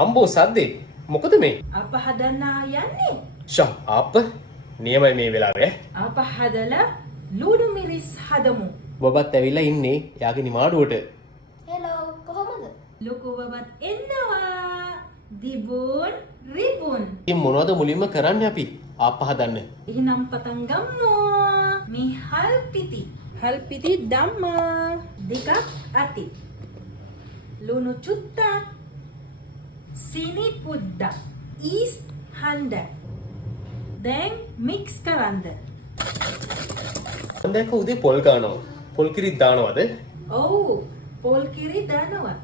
අම්බෝ සද්දේ. මොකද මේ? අප හදන්න යන්නේ. ෂා ආප්ප නියමයි මේ වෙලාවේ. අප හදලා ලුණු මිරිස් හදමු. බබත් ඇවිල්ලා ඉන්නේ යාගේ නිමාඩුවට. හෙලෝ කොහොමද? ලොකු බබත් එන්නවා. දිබුන් රිබුන්. ඉතින් මොනවද මුලින්ම කරන්නේ අපි ආප්ප හදන්න? එහෙනම් පටන් ගමු. මේ හල් පිටි ධම්මා දෙකක් අති. ලුණු චුට්ටක්. සීනි පුද්දක්. ඊස් හඳ. දැන් මික්ස් කරන්න. දැන් දැක්ක උදේ පොල් ගන්නවා. පොල් කිරි දානවද? ඔව් පොල් කිරි දානවා.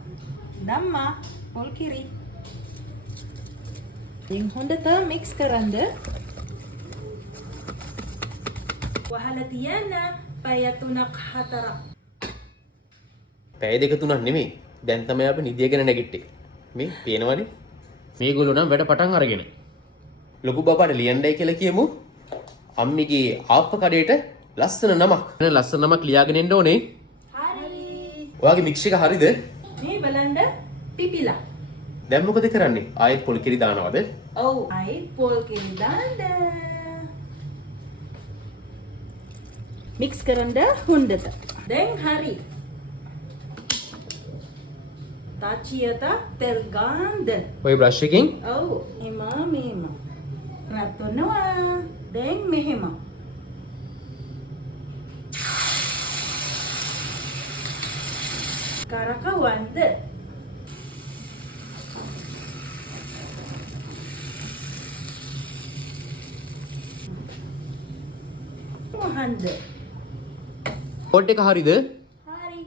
ධම්මා පොල් කිරි. දැන් හොඳට මික්ස් කරන්න. වහලා තියන්න පැය 3-4. පැය දෙක තුනක් නෙමෙයි. දැන් තමයි අපි නිදියගෙන නැගිට්ටේ. මේ පේනවනේ. මේගොල්ලෝ නම් වැඩ පටන් අරගෙන. ලොකු බබාට ලියන්නයි කියලා කියමු. අම්මිගේ ආප්ප කඩේට ලස්සන නමක්. ලස්සන නමක් ලියාගෙන එන්න ඕනේ. හරි. ඔයාගේ මික්ස් එක හරිද? මේ බලන්න පිපිලා. දැන් මොකද කරන්නේ? ආයෙත් පොල් කිරි දානවද? ඔව් අයි පොල් කිරි දාන්න. මික්ස් කරන්න හොඳට. දැන් හරි. තාචියට තෙල් ගාන්ද. ඔය බ්‍රෂ් එකෙන් ඔව් මෙහෙම. රත්නවා. දැන් මෙහෙම. කරකවන්ද. වහන්ද. පොට් එක හරිද? හරි.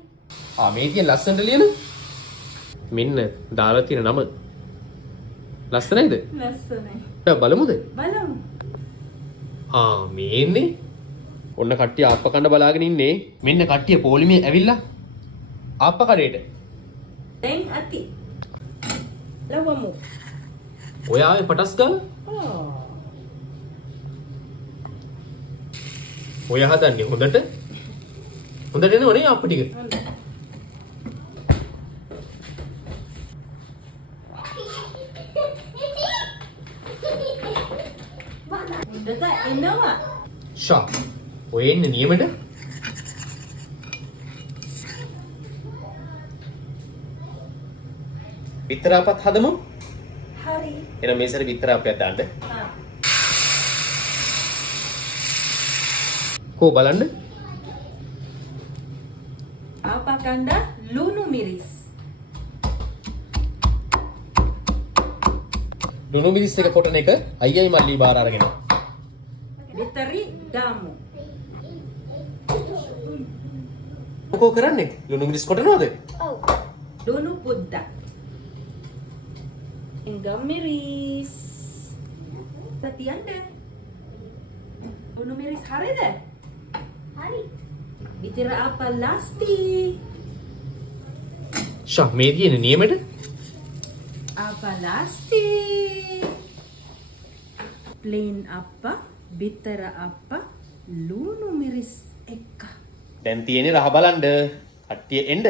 මේ තියෙන ලස්සනට ලියන. මෙන්න දාලා තියෙන නම. ලස්සනයිද? ලස්සනයි. බලමුද? බලමු. මේන්නේ. ඔන්න කට්ටිය ආප්ප කන්න බලාගෙන ඉන්නේ. මෙන්න කට්ටිය පොලිමේ ඇවිල්ලා ආප්ප කඩේට. දැන් අති. ලවමු. ඔය ආවේ පටස් ගාලා. ඔය හදන්නේ හොඳට. හොඳට එනවනේ ආප්ප ටික. හොඳට එනවා. ෂා. ඔය එන්නේ නියමෙට. විතර අපත් හදමු. හරි. එහෙනම් මේ සැරේ විතර අපයක් දාන්න. කෝ බලන්න. ආපකණ්ඩ ලුණු මිරිස්. ලුණු මිරිස් එක කොටන එක අයියයි මල්ලි බාර අරගෙන. විතරි දාමු. මොකෝ කරන්නේ? ලුණු මිරිස් කොටනවද? ඔව්. ලුණු පුද්දක්. Enggak miris. Latihan deh. Lunu miris hari deh. හරි. Ditira apa lasti? ෂා මේ තියෙන නියමෙට. Apa lasti? Plain apa? Bitara apa? Lunu miris eka. දැන් තියෙන්නේ රහ බලන්න. කට්ටිය එන්න.